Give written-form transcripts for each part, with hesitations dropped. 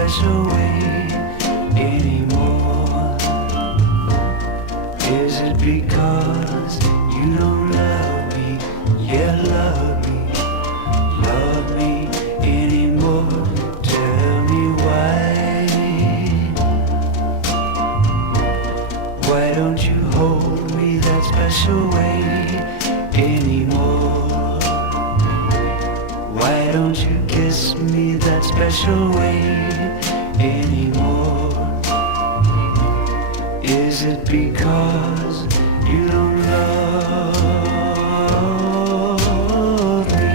special way anymore? Is it because you don't love me? Yeah, love me anymore. Tell me why. Why don't you hold me that special way anymore? Why don't you kiss me that special way anymore? Is it because you don't love me?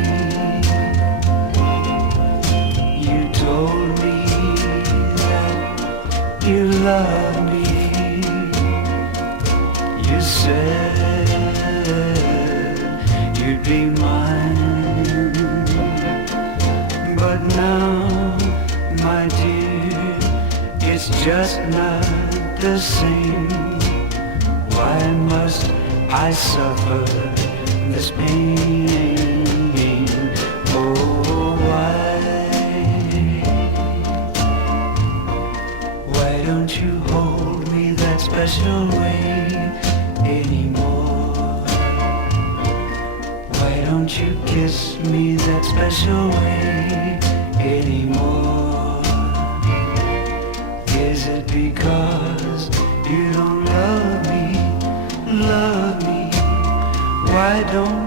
You told me that you love me. You said you'd be mine. But now, my dear, it's just not the same. Why must I suffer this pain? Oh, why? Why don't you hold me that special way anymore? Why don't you kiss me that special way anymore? Is it because you don't love me? Why don't